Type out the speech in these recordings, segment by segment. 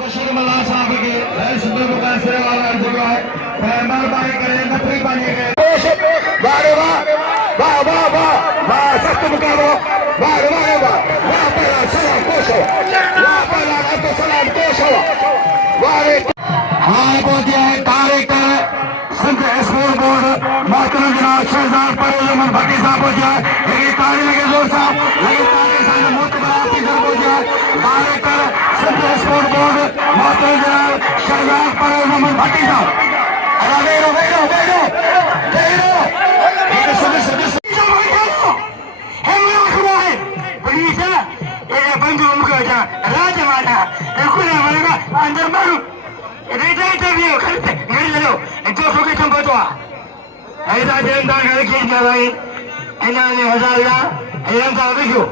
बशीर मल्ला साहब के सुंदर मुकासरे वाला जगह है मेहरबानी करें नफरी बने गए वाह वाह वाह वाह वाह सख्त मुकाबला वाह वाह वाह वाह पहला सलाम कोशो वाह पहला तो सलाम कोशो वाह हां पहुंचे हैं डायरेक्टर सिंध स्कूल बोर्ड मोहतरम जनाब शहजाद परवेज भट्टी साहब पहुंचे हैं एक ताली लगे जोर साहब लगे ताली साहब मोतबरा ऑफिसर पहुंचे हैं डायरेक्टर सिंध स्कूल बोर्ड मोहतरम जनाब शहजाद परवेज भट्टी साहब वेरो वेरो वेरो वेरो अंदर मारू इंटरव्यू करते मेरे लो जो सोके तुम बतवा ऐसा जनता घर की भाई इन्होंने हजारा एम साहब देखो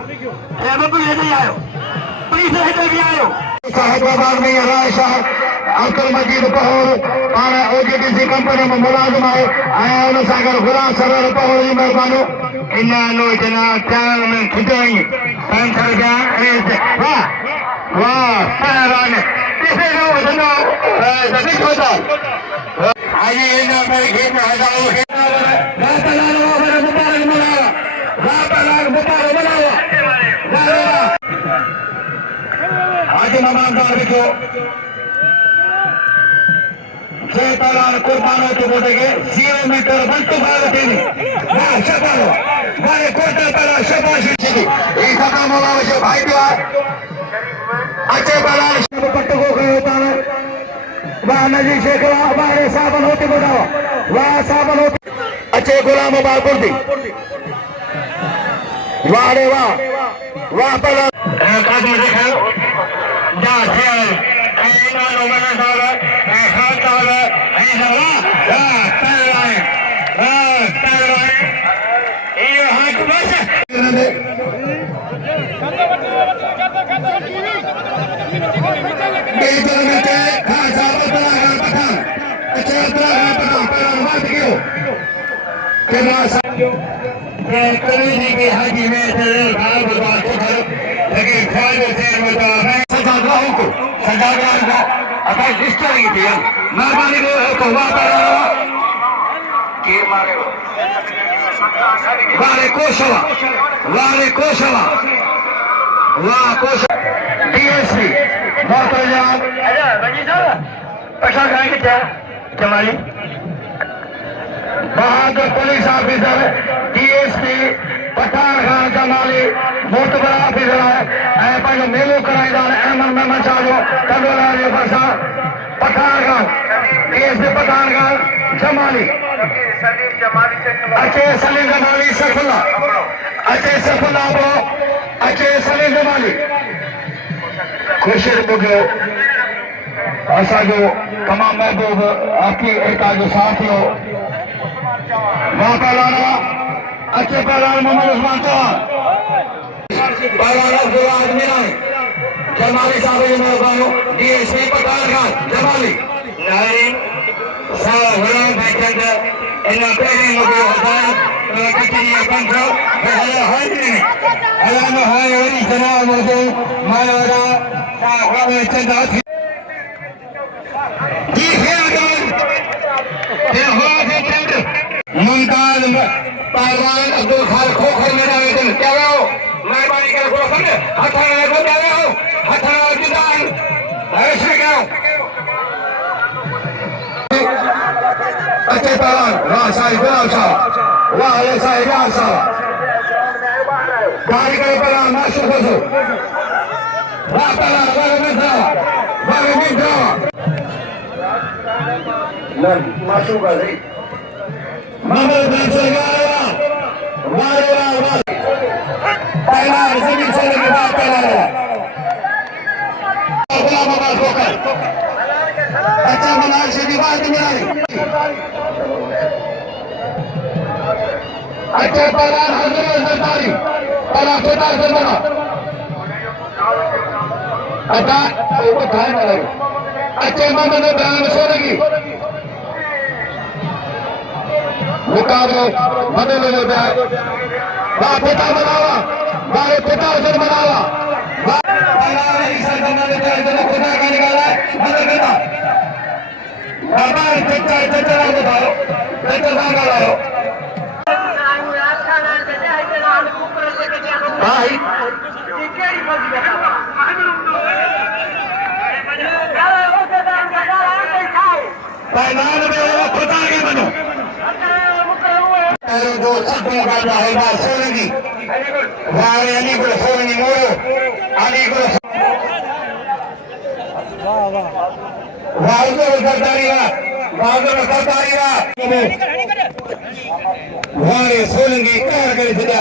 ए बाबू लेते आयो पुलिस लेते भी आयो साहिबाबाद में राय साहब अब्दुल मजीद पहर पारा ओजीटीसी कंपनी में मुलाजिम है आया उन सागर गुलाम सरवर पहर जी मेहरबानो इन्होंने जनाब चार में खिंचाई पैंथर का रेस वाह वाह पहलवान किसे नो जना जतिक होता आज इन्होंने मेरे खेत में हजारों खेत आज नमाजदार देखो जय पहलवान कुर्बानों के बोलेंगे 0 मीटर 125 तेजी वाह शबाश वाह कोटा पहला शबाश जी ये सका मोला वजह भाई दिया अच्छे पहलवान पट्टू को गए होता है वाह नजी शेख वाह साबन होते बताओ वाह साबन होते अच्छे गुलाम मुबारक दी वाह रे वाह वाह पहलवान काजल देखो जा खेल ऐना लोमना साहब खान साहब ऐसा वाह पहलवान ये हाथ बस बेहतर में के खान साहब पठान पठान अच्छे पठान पठान मार दियो के मां ये कवि जी के हाजी में चले भाव बात को लेकिन ख्वाज से मजा है सजादराओं को सजादराओं का अपनी लिस्ट लगी थी मेहरबानी को वाह के मारे वारे कोशवा वारे कोशवा वाह कोश डीएसपी मोहतरम बजी साहब पैसा खाएंगे क्या Jamali Bahadur police officer DSP Pathan Khan Jamali मोतबरा ऑफिसर है पंहिंजो मेलो कराईंदा अहमद मेमन साहब जो कंडोला जो भरसा पठान खान डीएसपी पठान खान जमाली अच्छे सलीम जमाली सफुल्ला अच्छे सफुल्ला बो अच्छे सलीम जमाली खुशी बुझो असांजो तमाम महबूब आपकी एकता जो साथी हो वाह पहलवान अच्छे पहलवान मोहम्मद उस्मान चौहान पहलवान अब्दुल आदमी जमाली साहब जी मेहरबानो डीएसपी पठान खान जमाली नारिन साहब गुलाम भाईचंद इन पहले मुझे हटाया कचरी बंद हो पहले हाजिर अल्लाह में हाय वरी जनाब मुझे मानवरा साहब भाईचंद जी ये हो भाईचंद मुमताज पहलवान अब्दुल खान खोखर मेरा वेतन क्या हो मेहरबानी कर को समझ हथाना को क्या हो हथाना जुदान ऐसे क्या अच्छे पहलवान वाह साहिब गुलाम साहब वाह ये साहिब यार साहब गाड़ी करे पहलवान माशूक बसो वाह पहलवान वाह में ड्रामा नहीं माशूक है सही मोहम्मद बिन सलमान वाह वाह पहलवान जमीन से लगे वाह पहलवान गुलाम अब्बास खोखर अच्छा मनाल से बात मिला अच्छे पहलवान हजरत सरदारी पहला छोटा से बना अच्छा वो खाए ना लगे अच्छे मोहम्मद इब्राहिम सोलगी मुकाबले बदले जो वाह पिता बनावा वाह पिता से बनावा खुदा का निकाला है मदद करना बाबा चचा बताओ चचा का लाओ भाई पैमान में वो खुदा के बनो जो सत्यों का रहेगा सोने की वारे अली को सोने मोड़ो अली को वारे सोलंगी कार करे सजा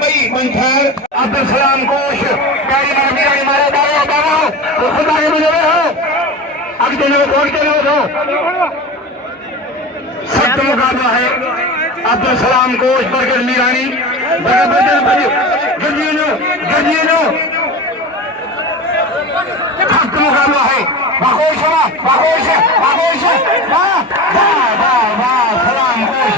मई मंथर अब्दुल सलाम कोश प्यारी मीरा मारे बाबा बाबा तो खुदा के बनो हो अब चलो छोड़ के लो सत्यों का है अब्दुल सलाम कोश बरगद मीरानी गंजीनो हक मुकाबला है सलाम कोश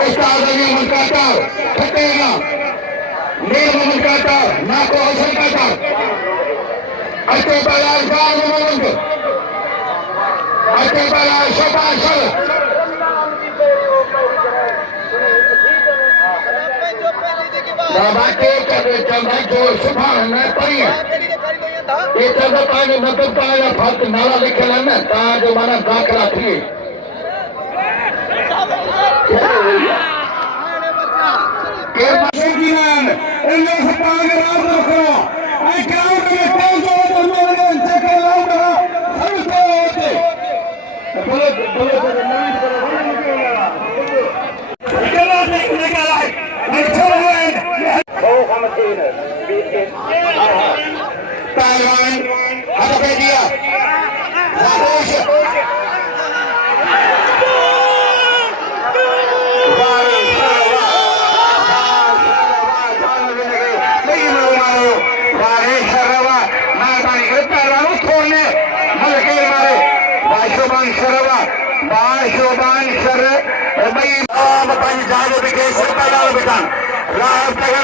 उस्ताद मुकाता फतेगा मेरा मुकाता ना को हसन काता अच्छे बलाल गाँव मोहम्मद अच्छे बलाल शबाश बाबा के चंद्र जो सुबह न पढ़िए ये चंद्र पाने मतलब पाया फर्क नारा लिखे लेना ताज माना दाखला थी के मशहूर इन्हें सपाग राज रखो आई क्या में कौन जो तुमने इनसे के लाऊंगा सब तो होते बोलो नवीन करो चलो निकल आए तालिबान हटक दिया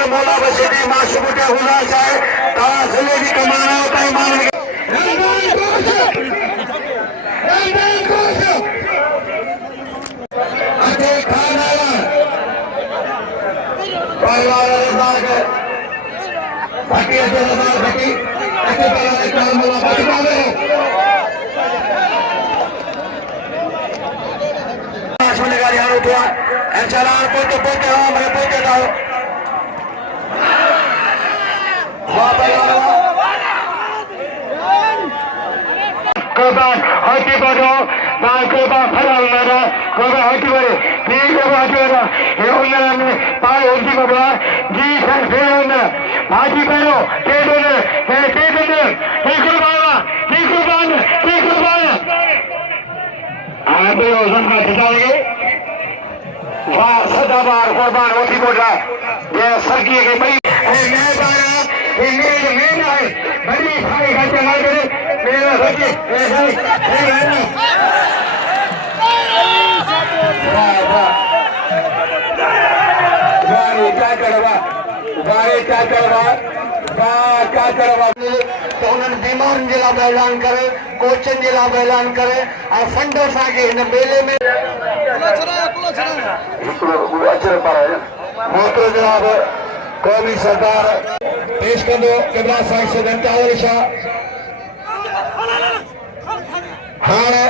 मोला बसेदी माशुबुटे हुआ जाए तासले की कमाना होता है मान अच्छे खाना परिवार बाकी अच्छे बाकी अच्छे परिवार मोला बचना में चलान पोते पोते हो मैं पोते जाओ हटी बनो फला हटी बड़े ठीक है पाए हटी बबा जी हाजी करो सदाबार कुर्बान होती बोल रहा ये सरकी के भाई बड़ी खाई खाते मेरा सच्ची क्या करवा तो उन्होंने बीमार जे लाइ ऐलान करे कोचन जे लाइ ऐलान करे और फंड असांखे हिन मेले में मोहतरम जनाब कौमी सरकार पेश कंदो किबला साहिब सदन तावल शाह हाणे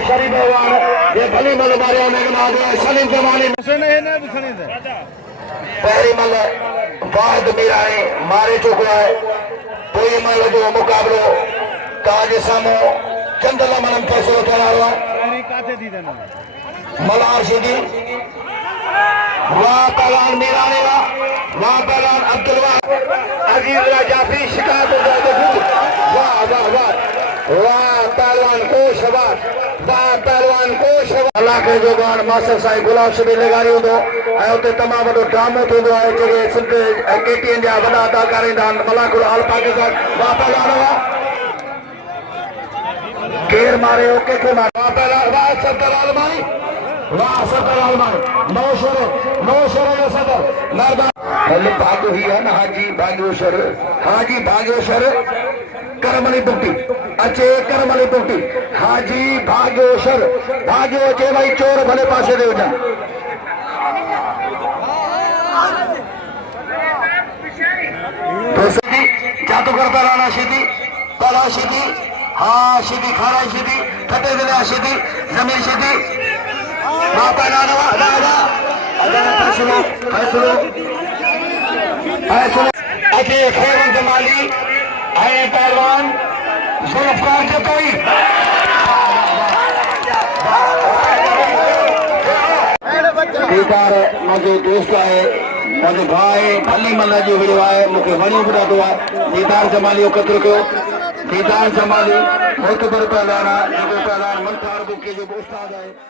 शरीफ ये भली मल मारिया सलीम जमाने पहिरीं मल वाहिद मीराणी मारे चुको है पोइ मल जो मुक़ाबिलो तव्हांजे साम्हूं चंदला मनम फ़ैसिलो थियण वारो आहे मलार सिंधी वाह पहलवान मीराणी वाह वाह पहलवान अब्दुल अजीज जाफरी शिकार वाह वाह वाह वाह पहलवान को शबाश वाह पहलवान को शबाश अल्लाह के जोगान मास्टर साईं गुलाब शबीर लगारी हूंदो ऐं उते तमामु वॾो ड्रामो थींदो आहे जेके सिंध केटीएन जा वॾा अदाकार ईंदा आहिनि मलाकुल आल पाकिस्तान वाह पहलवान वाह केर मारे कंहिंखे मारे वाह पहलवान वाह सदर आलमानी वाह सदर आलमानी नौ शेर जो सदर महिरबानी भाग्य ही है ना हाजी भाग्योशर करमली बुटी अचे करमली बुटी हाजी भाग्योशर भाग्यो अचे भाई चोर भले पासे दे वञनि तो सीधी जादूगर पहलवान शीधी पहला शीधी हाँ शीधी खारा शीधी फटे दिले शीधी जमीन शीधी वाह पहलवान वाह वाह फैसलो अचे खैर जमाली है पहलवान जुल्फकार जतोई दीदार मुझे दोस्त है मुझे भाई भली मन जो वीडियो है मुझे वणियो भी ॾाढो आहे दीदार जमाली जो क़तल कयो दीदार जमाली मोतबर पहलवान आहे जेको पहलवान मनफार बुके जो उस्ताद आहे